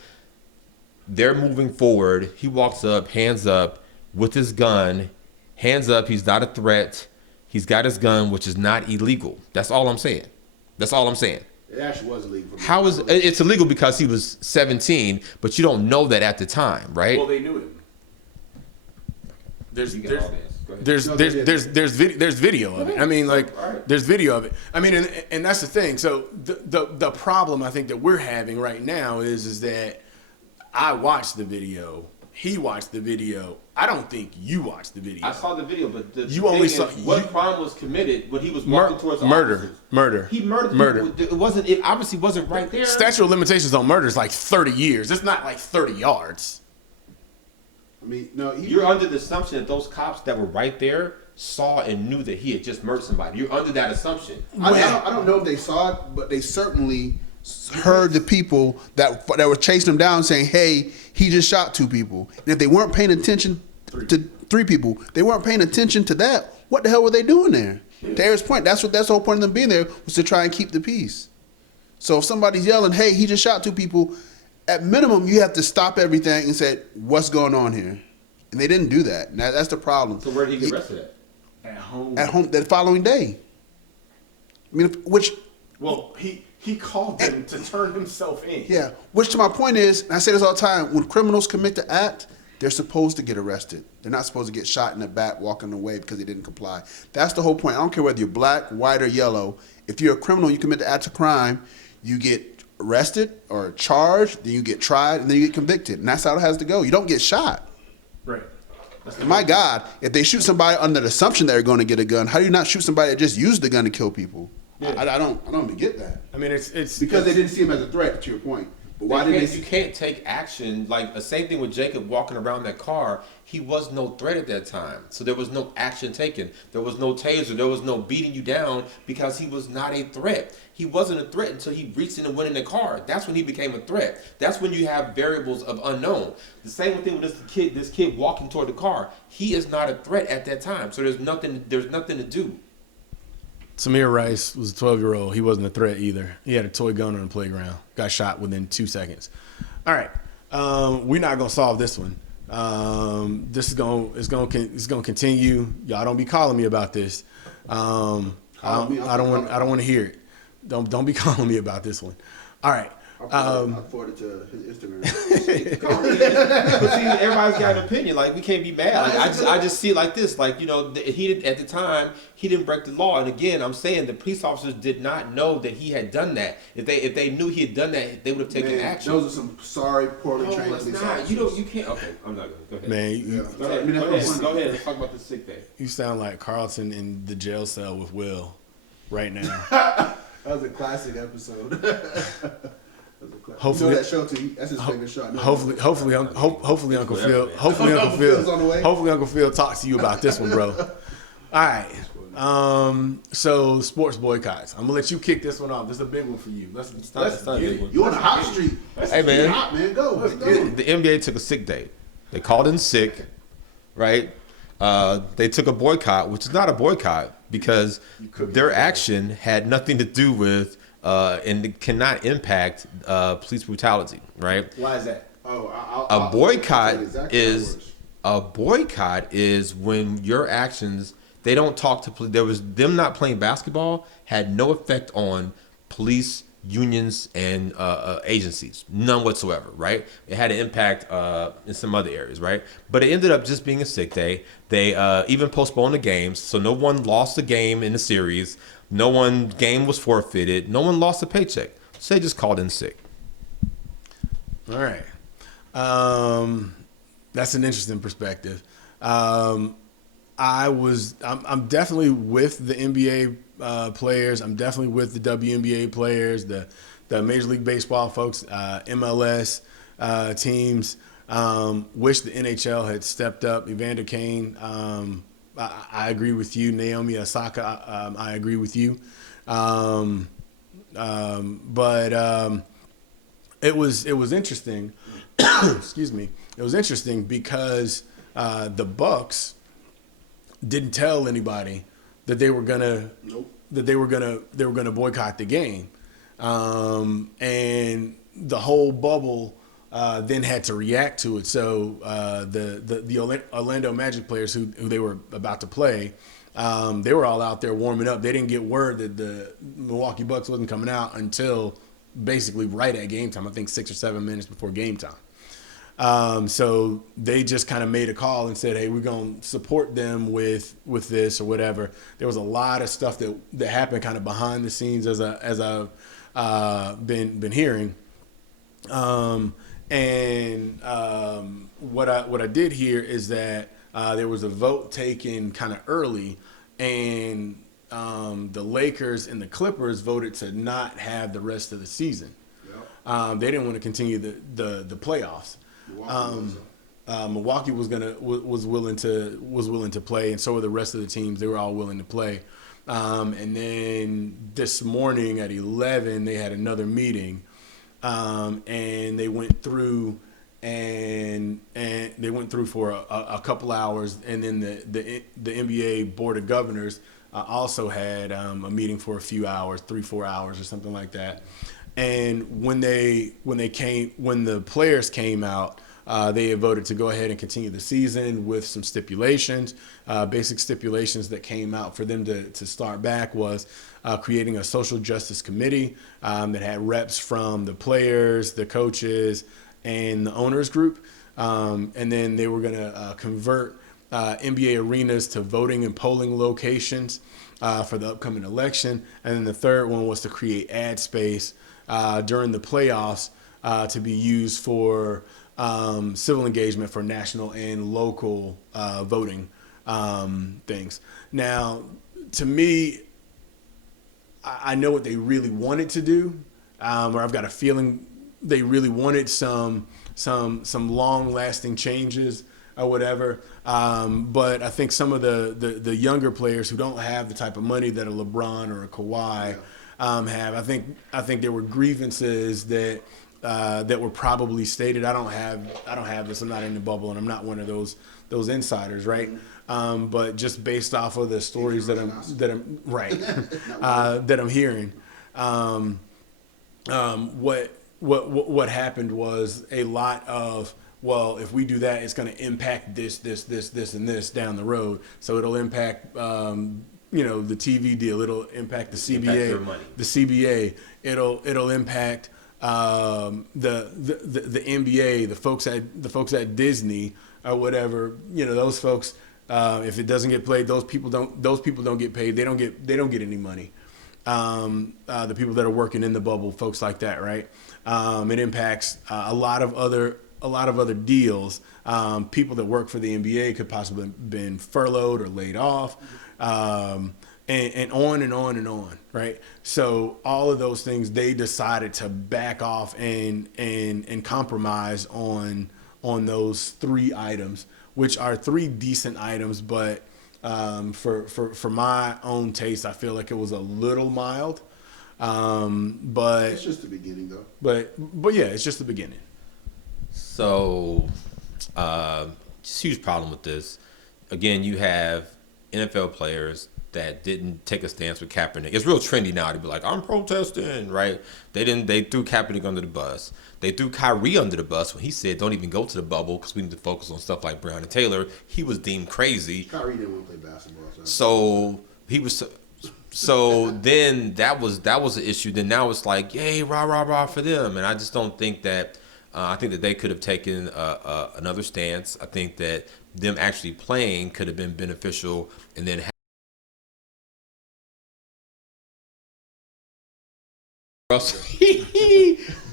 they're moving forward. He walks up, hands up, with his gun, hands up. He's not a threat. He's got his gun, which is not illegal. That's all I'm saying. That's all I'm saying. it actually was illegal. How is it's illegal because he was 17, but you don't know that at the time, right? Well, they knew it. There's video of it. I mean, like, there's video of it. I mean, and that's the thing. So the problem I think that we're having right now is that I watched the video. He watched the video. I don't think you watched the video. I saw the video, but what crime was committed when he was walking towards the officers? Murder. He murdered people. It obviously wasn't right there. Statute of limitations on murder is like 30 years. It's not like 30 yards. I mean, no, You're under the assumption that those cops that were right there saw and knew that he had just murdered somebody. You're under that assumption. I don't know if they saw it, but they certainly heard the people that were chasing him down saying, "Hey, he just shot 2 people." And if they weren't paying attention to 3 people, they weren't paying attention to that. What the hell were they doing there? To Eric's point, that's the whole point of them being there, was to try and keep the peace. So if somebody's yelling, "Hey, he just shot 2 people," at minimum, you have to stop everything and say, "What's going on here?" And they didn't do that. Now that's the problem. So where did he get arrested at? At home. At home that following day. I mean, Well, he called them to turn himself in. Yeah, which to my point is, and I say this all the time, when criminals commit the act, they're supposed to get arrested. They're not supposed to get shot in the back walking away because they didn't comply. That's the whole point. I don't care whether you're black, white, or yellow. If you're a criminal, you commit the act of crime, you get arrested or charged, then you get tried, and then you get convicted. And that's how it has to go. You don't get shot. Right. My God, if they shoot somebody under the assumption they're going to get a gun, how do you not shoot somebody that just used the gun to kill people? Yeah. I don't even get that. I mean, it's because they didn't see him as a threat. To your point, but why did they? You can't take action. Like the same thing with Jacob walking around that car. He was no threat at that time, so there was no action taken. There was no taser. There was no beating you down because he was not a threat. He wasn't a threat until he reached in and went in the car. That's when he became a threat. That's when you have variables of unknown. The same thing with this kid walking toward the car. He is not a threat at that time, so there's nothing to do. Samir Rice was a 12-year-old. He wasn't a threat either. He had a toy gun on the playground. Got shot within 2 seconds. All right, we're not gonna solve this one. This is gonna continue. Y'all don't be calling me about this. I don't want to hear it. Don't be calling me about this one. All right. I forwarded to his Instagram. But see, everybody's got an opinion. Like, we can't be mad. Like, I just see it like this. Like, you know, at the time he didn't break the law. And again, I'm saying the police officers did not know that he had done that. If they knew he had done that, they would have taken action. Those are some poorly trained police officers. You can't. Okay, I'm not gonna. Go ahead. Man, Go ahead. Let's talk about the sick day. you sound like Carlton in the jail cell with Will right now. That was a classic episode. Hopefully, you know that show too. That's his favorite show. Hopefully, Uncle Phil. Phil's on the way. Hopefully, Uncle Phil talks to you about this one, bro. All right. So sports boycotts. I'm gonna let you kick this one off. This is a big one for you. Let's get it. You on the hot street? Hey, man. Hot, man. Go. Let's go. The NBA took a sick day. They called in sick, right? They took a boycott, which is not a boycott because their action had nothing to do with and it cannot impact police brutality, right? Why is that? A boycott is when your actions, they don't talk to police. There was them not playing basketball had no effect on police unions and agencies, none whatsoever, right? It had an impact in some other areas, right? But it ended up just being a sick day. They even postponed the games, so no one lost a game in the series. No one game was forfeited. No one lost a paycheck. So they just called in sick. All right. That's an interesting perspective. I'm definitely with the NBA players. I'm definitely with the WNBA players, the Major League Baseball folks, MLS teams. Wish the NHL had stepped up. Evander Kane, I agree with you. Naomi Osaka, I agree with you. But it was interesting. Excuse me. It was interesting because the Bucks didn't tell anybody that they were gonna boycott the game, and the whole bubble then had to react to it. So the Orlando Magic players who they were about to play, they were all out there warming up. They didn't get word that the Milwaukee Bucks wasn't coming out until basically right at game time. I think 6 or 7 minutes before game time. So they just kind of made a call and said, hey, we're going to support them with this or whatever. There was a lot of stuff that happened kind of behind the scenes as I've been hearing. What I did hear is that there was a vote taken kind of early, and the Lakers and the Clippers voted to not have the rest of the season. Yep. They didn't want to continue the playoffs. Milwaukee was willing to play, and so were the rest of the teams. They were all willing to play. And then this morning at 11, they had another meeting, and they went through for a couple hours, and then the NBA Board of Governors also had a meeting for a few hours, 3-4 hours or something like that. And when the players came out, they had voted to go ahead and continue the season with some stipulations. Basic stipulations that came out for them to start back was creating a social justice committee that had reps from the players, the coaches, and the owners group. And then they were going to convert NBA arenas to voting and polling locations for the upcoming election. And then the third one was to create ad space during the playoffs to be used for civil engagement for national and local voting things. Now, to me, I know what they really wanted to do, or I've got a feeling they really wanted some long-lasting changes or whatever. But I think some of the younger players who don't have the type of money that a LeBron or a Kawhi have, I think there were grievances that were probably stated. I don't have this. I'm not in the bubble, and I'm not one of those insiders, right? But just based off of the stories that I'm right that I'm hearing, what happened was a lot of, well, if we do that, it's going to impact this, and this down the road. So it'll impact, the TV deal. It'll impact the CBA, the CBA. It'll impact the NBA, the folks at Disney or whatever, those folks, if it doesn't get played, those people don't get paid. They don't get any money. The people that are working in the bubble, folks like that, right? It impacts a lot of other deals. People that work for the NBA could possibly have been furloughed or laid off, and on and on and on, right? So all of those things, they decided to back off and compromise on those 3 items, which are 3 decent items, but for my own taste, I feel like it was a little mild. But It's just the beginning, though. But yeah, it's just the beginning. So, just huge problem with this. Again, you have NFL players that didn't take a stance with Kaepernick. It's real trendy now to be like, I'm protesting, right? They threw Kaepernick under the bus. They threw Kyrie under the bus when he said, don't even go to the bubble because we need to focus on stuff like Brown and Taylor. He was deemed crazy. Kyrie didn't want to play basketball. So he was... So then that was an issue. Then now it's like, yay, rah, rah, rah for them. And I just don't think that, I think that they could have taken another stance. I think that them actually playing could have been beneficial. And then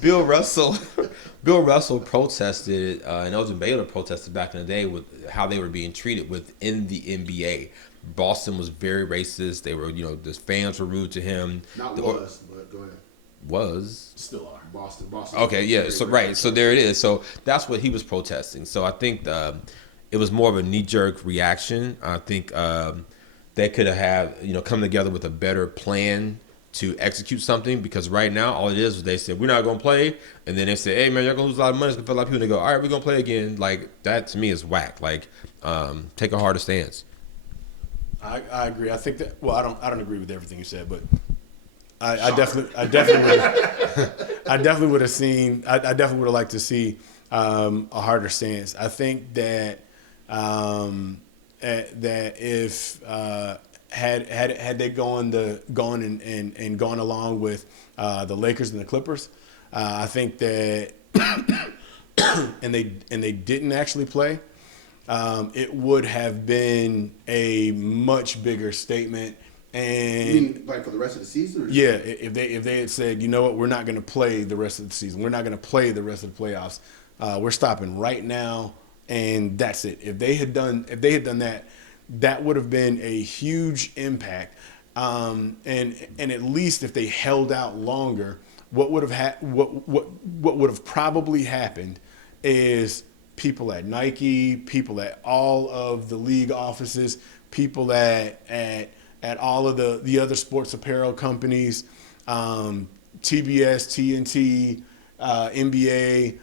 Bill Russell protested, and Elgin Baylor protested back in the day with how they were being treated within the NBA. Boston was very racist. They were, the fans were rude to him. Not was, but go ahead. Was. Still are. Boston. Okay, yeah. So right. So there it is. So that's what he was protesting. So I think it was more of a knee-jerk reaction. I think they could have come together with a better plan to execute something, because right now all it is they said we're not gonna play, and then they say, hey man, you're gonna lose a lot of money, it's gonna feel like people, and they go, all right, we're gonna play again. Like that to me is whack. Like take a harder stance. I agree. I think that. Well, I don't agree with everything you said, but I definitely would have seen. I definitely would have liked to see a harder stance. I think that that if had they gone along with the Lakers and the Clippers, I think that and they didn't actually play. It would have been a much bigger statement. And You mean like for the rest of the season? Or yeah, if they had said, you know what, we're not going to play the rest of the season, we're not going to play the rest of the playoffs, we're stopping right now, and that's it. If they had done that, that would have been a huge impact. And at least if they held out longer, what would have probably happened is people at Nike, people at all of the league offices, people at all of the other sports apparel companies, TBS, TNT, NBA,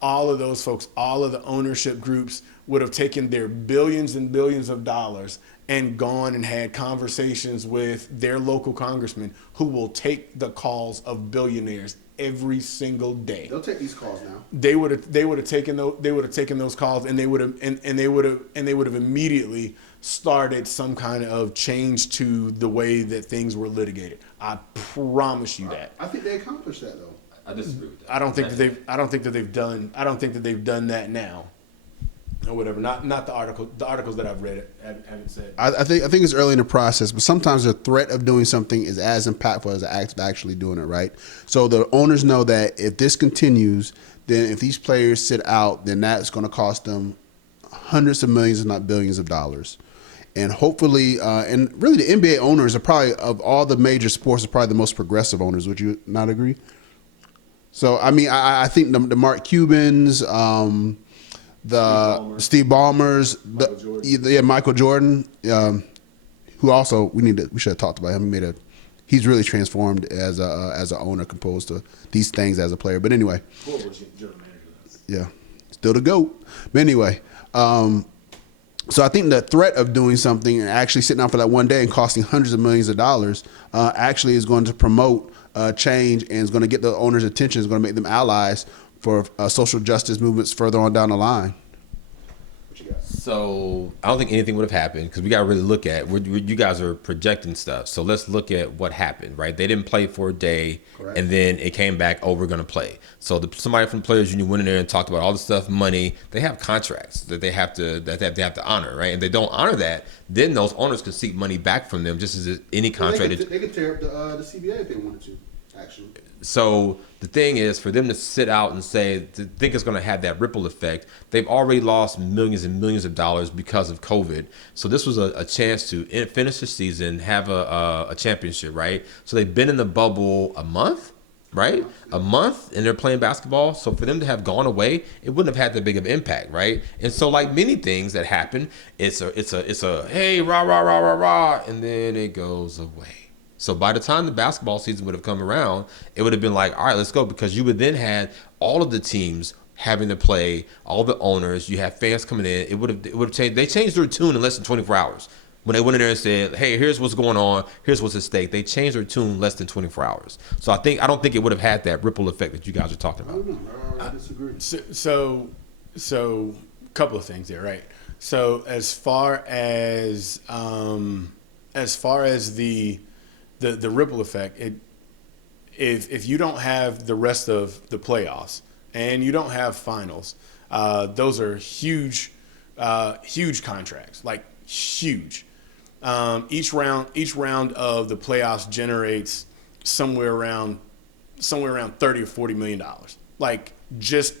all of those folks, all of the ownership groups would have taken their billions and billions of dollars and gone and had conversations with their local congressman who will take the calls of billionaires every single day. They'll take these calls now. They would have taken those calls, and they would have immediately started some kind of change to the way that things were litigated. I promise you that. I think they accomplished that though. I disagree with that. I don't think that they've done that now. Or whatever. Not the article. The articles that I've read haven't said. I think it's early in the process, but sometimes the threat of doing something is as impactful as the act of actually doing it, right? So the owners know that if this continues, then if these players sit out, then that's going to cost them hundreds of millions, if not billions of dollars. And hopefully, and really the NBA owners are probably, of all the major sports, are probably the most progressive owners. Would you not agree? So, I mean, I think the Mark Cubans, Steve Ballmer's, Michael Jordan, who also we should have talked about him. He's really transformed as an owner, composed to these things as a player. But anyway, yeah, still the GOAT. But anyway, so I think the threat of doing something and actually sitting out for that one day and costing hundreds of millions of dollars actually is going to promote change and is going to get the owners' attention. Is going to make them allies for social justice movements further on down the line. What you got? So I don't think anything would have happened because we got to really look at you guys are projecting stuff. So let's look at what happened, right? They didn't play for a day, Correct. and then it came back. Oh, we're going to play. So somebody from the Players Union went in there and talked about all the stuff, money. They have contracts that they have to honor, right? And they don't honor that, then those owners can seek money back from them, just as any contract. They could tear up the CBA if they wanted to. Actually. So the thing is, for them to sit out and say, to think it's going to have that ripple effect, they've already lost millions and millions of dollars because of COVID. So this was a chance to finish the season, have a championship, right? So they've been in the bubble a month, right? A month, and they're playing basketball. So for them to have gone away, it wouldn't have had that big of impact, right? And so, like many things that happen, it's a hey, rah rah rah rah rah, and then it goes away. So by the time the basketball season would have come around, it would have been like, all right, let's go, because you would then had all of the teams having to play, all the owners, you have fans coming in. It would have changed. They changed their tune in less than 24 hours. When they went in there and said, hey, here's what's going on, here's what's at stake, they changed their tune less than 24 hours. So I don't think it would have had that ripple effect that you guys are talking about. I don't know. I disagree. So a couple of things there, right? So as far as the ripple effect, if you don't have the rest of the playoffs and you don't have finals, those are huge contracts, like huge. Each round of the playoffs generates somewhere around 30 or 40 million dollars. Like just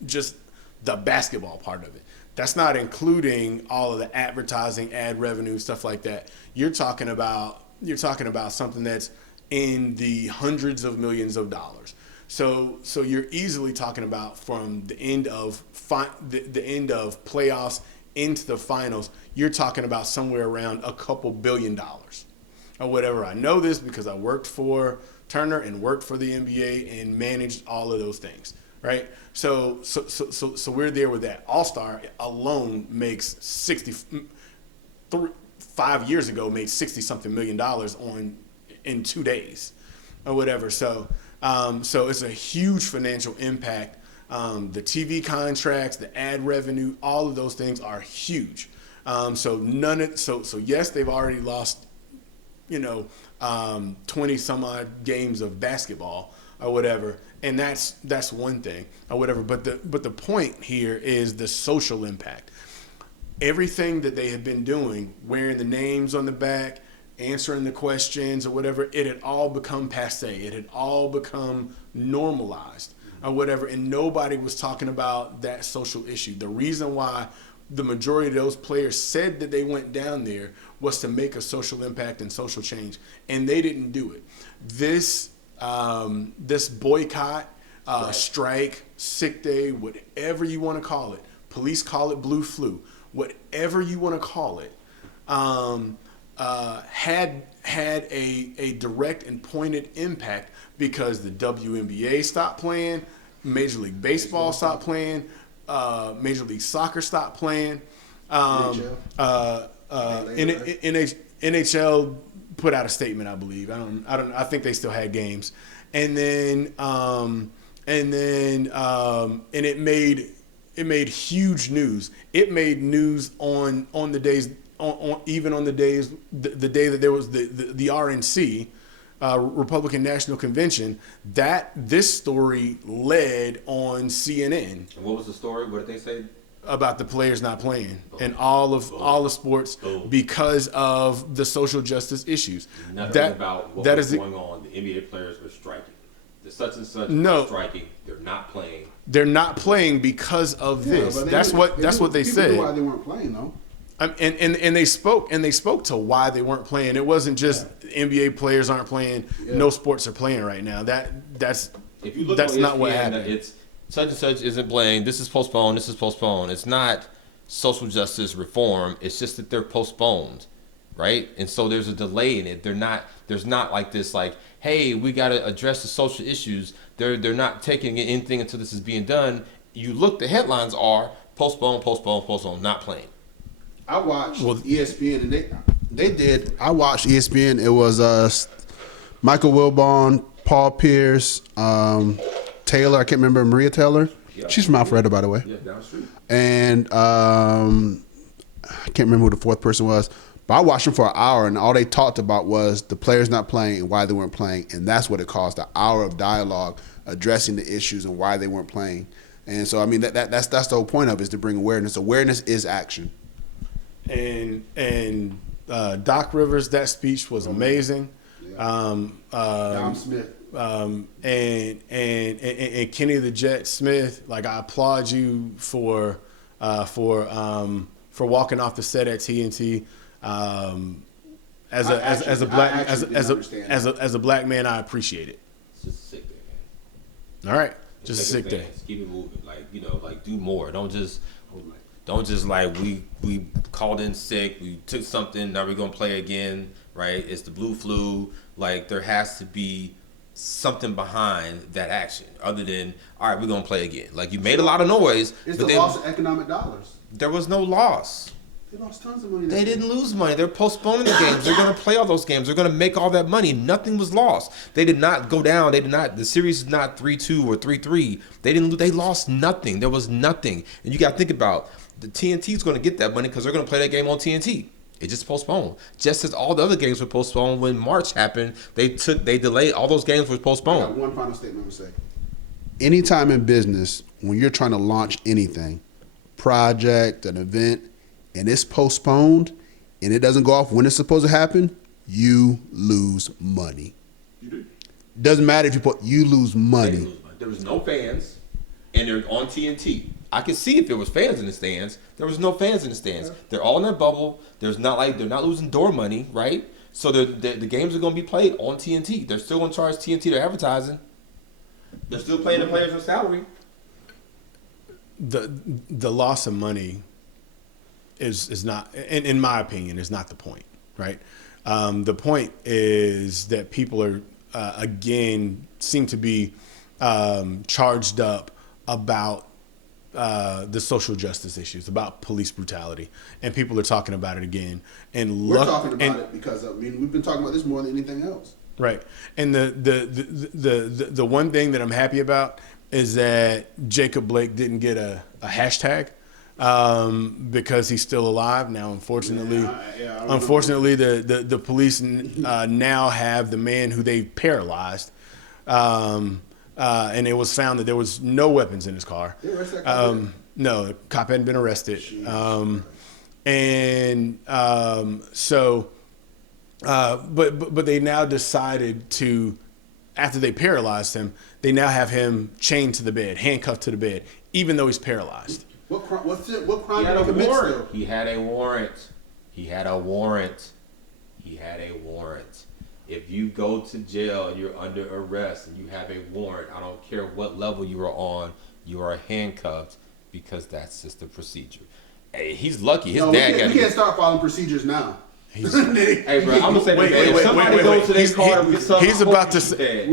the basketball part of it. That's not including all of the advertising, ad revenue, stuff like that. You're talking about something that's in the hundreds of millions of dollars. So you're easily talking about from the end of playoffs into the finals, you're talking about somewhere around a couple $1 billion or whatever. I know this because I worked for Turner and worked for the NBA and managed all of those things, right? So we're there with that. All-Star alone makes 5 years ago made 60-something million dollars in 2 days or whatever. So it's a huge financial impact. The TV contracts, the ad revenue, all of those things are huge. So yes, they've already lost, 20 some odd games of basketball or whatever, and that's one thing or whatever. But the point here is the social impact. Everything that they have been doing, wearing the names on the back, answering the questions or whatever, it had all become passé. It had all become normalized or whatever, and nobody was talking about that social issue. The reason why the majority of those players said that they went down there was to make a social impact and social change, and they didn't do it. This boycott, strike, sick day, whatever you want to call it, police call it blue flu, whatever you want to call it, had a direct and pointed impact because the WNBA stopped playing, Major League Baseball stopped playing, Major League Soccer stopped playing, NHL put out a statement, I believe. I think they still had games, and it made huge news. It made news on the days, even on the days, the day that there was the RNC, Republican National Convention, that this story led on CNN. And what was the story? What did they say? About the players not playing and all of sports because of the social justice issues. Nothing about what was going on. The NBA players were striking. The such and such were striking. They're not playing. They're not playing because of this. That's what they said. Why they weren't playing though? And they spoke to why they weren't playing. It wasn't just NBA players aren't playing. Yeah. No sports are playing right now. That's if you look that's on not ESPN, what happened. It's such and such isn't playing. This is postponed. This is postponed. It's not social justice reform. It's just that they're postponed, right? And so there's a delay in it. There's not like this, like, hey, we got to address the social issues. They're not taking anything until this is being done. You look, the headlines are postpone, not playing. I watched ESPN and they did. I watched ESPN. It was Michael Wilbon, Paul Pierce, Taylor. I can't remember, Maria Taylor. Yeah. She's from Alpharetta, by the way. Yeah, down the street. And I can't remember who the fourth person was, but I watched them for an hour, and all they talked about was the players not playing and why they weren't playing, and that's what it caused, an hour of dialogue addressing the issues and why they weren't playing. And so, I mean, that's the whole point of it, is to bring awareness. Awareness is action. And Doc Rivers, that speech was amazing. Dom Smith. And Kenny the Jet Smith, like, I applaud you for walking off the set at TNT. As a black man, I appreciate it. It's just a sick day, man. All right, just a sick day. Keep it moving, like do more. Don't just like we called in sick. We took something. Now we're gonna play again, right? It's the blue flu. Like, there has to be something behind that action other than, all right, we're gonna play again. Like, you made a lot of noise. It's the loss of economic dollars. There was no loss. They lost tons of money. They didn't lose money. They're postponing the games. They're going to play all those games. They're going to make all that money. Nothing was lost. They did not go down. The series is not 3-2 or 3-3. They lost nothing. There was nothing. And you got to think about, the TNT is going to get that money because they're going to play that game on TNT. It just postponed. Just as all the other games were postponed when March happened, they delayed. All those games were postponed. I got one final statement to say. Anytime in business, when you're trying to launch anything, project, an event, and it's postponed, and it doesn't go off when it's supposed to happen, you lose money. You do. Doesn't matter if you lose money. There was no fans, and they're on TNT. I could see if there was fans in the stands. There was no fans in the stands. They're all in their bubble. They're not losing door money, right? So the games are going to be played on TNT. They're still going to charge TNT their advertising. They're still paying the players their salary. The loss of money is not, in my opinion, is not the point, right? The point is that people are again seem to be charged up about the social justice issues, about police brutality, and people are talking about it again. And we're talking about it because we've been talking about this more than anything else. Right. And the one thing that I'm happy about is that Jacob Blake didn't get a hashtag because he's still alive now. Unfortunately, the police now have the man who they paralyzed, and it was found that there was no weapons in his car. No, the cop hadn't been arrested, but they now decided to, after they paralyzed him, they now have him chained to the bed, handcuffed to the bed, even though he's paralyzed. What crime He had did he commit warrant. still? He had a warrant. He had a warrant. He had a warrant. If you go to jail and you're under arrest and you have a warrant, I don't care what level you are on, you are handcuffed because that's just the procedure. Hey, he's lucky. His dad got. We can't start following procedures now. Hey, bro, I'm gonna say if somebody goes to their car and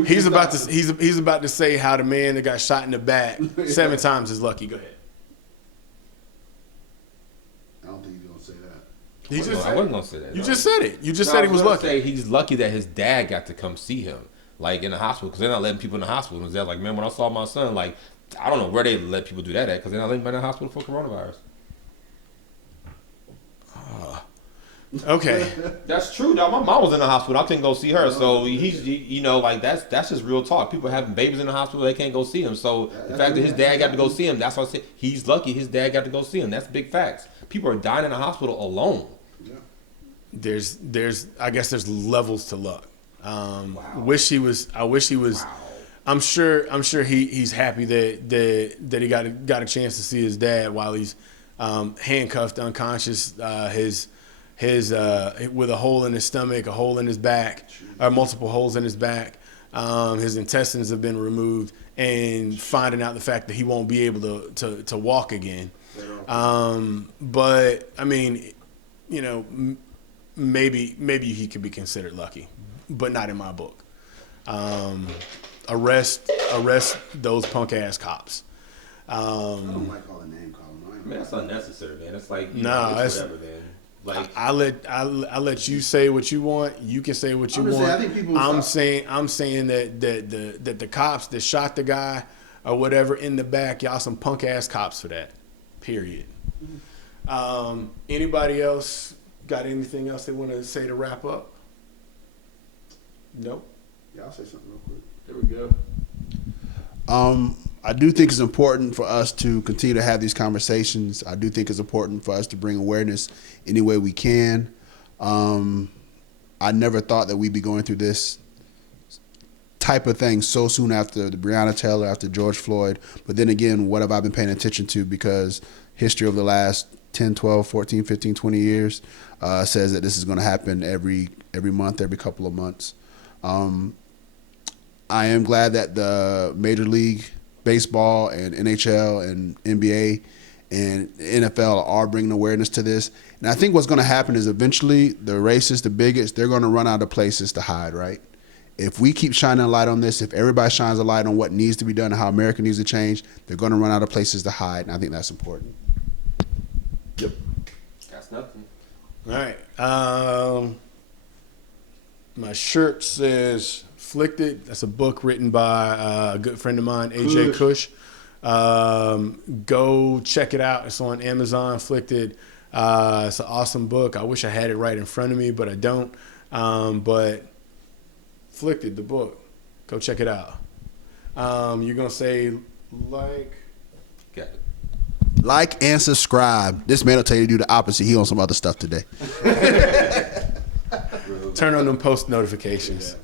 He's about to say how the man that got shot in the back 7 times is lucky. Go ahead. I don't think he's gonna say that. I wasn't gonna say that. You just said it. You just said he was lucky. Say he's lucky that his dad got to come see him, like in the hospital, because they're not letting people in the hospital. And they're like, man, when I saw my son, like, I don't know where they let people do that at, because they're not letting people in the hospital for coronavirus. Okay. That's true. Now, my mom was in the hospital. I couldn't go see her. So that's just real talk. People having babies in the hospital, they can't go see him. So the fact that his dad got to go see him, that's why I said he's lucky his dad got to go see him. That's big facts. People are dying in the hospital alone. I guess there's levels to luck. I wish he was. Wow. I'm sure he's happy that he got a chance to see his dad while he's handcuffed, unconscious, his with a hole in his stomach, a hole in his back, or multiple holes in his back. His intestines have been removed, and finding out the fact that he won't be able to walk again. But I mean, maybe he could be considered lucky, but not in my book. Arrest those punk ass cops. I don't like all the name calling. Man, that's unnecessary, man. It's like it's whatever, man. Like I let you say what you want. You can say what you want. I think people I'm saying that the cops that shot the guy or whatever in the back, y'all some punk ass cops for that. Period. Anybody else got anything else they want to say to wrap up? Nope. Yeah, I'll say something real quick. There we go. I do think it's important for us to continue to have these conversations. I do think it's important for us to bring awareness any way we can. I never thought that we'd be going through this type of thing so soon after the Breonna Taylor, after George Floyd. But then again, what have I been paying attention to? Because history over the last 10, 12, 14, 15, 20 years says that this is going to happen every month, every couple of months. I am glad that the Major League Baseball and NHL and NBA and NFL are bringing awareness to this. And I think what's going to happen is eventually the racists, the bigots, they're going to run out of places to hide, right? If we keep shining a light on this, if everybody shines a light on what needs to be done and how America needs to change, they're going to run out of places to hide, and I think that's important. Yep. That's nothing. All right. My shirt says Afflicted. That's a book written by a good friend of mine, AJ Cush. Go check it out. It's on Amazon, Afflicted. It's an awesome book. I wish I had it right in front of me, but I don't. But Afflicted, the book. Go check it out. You're going to say like? Got it. Like and subscribe. This man will tell you to do the opposite. He on some other stuff today. Turn on them post notifications.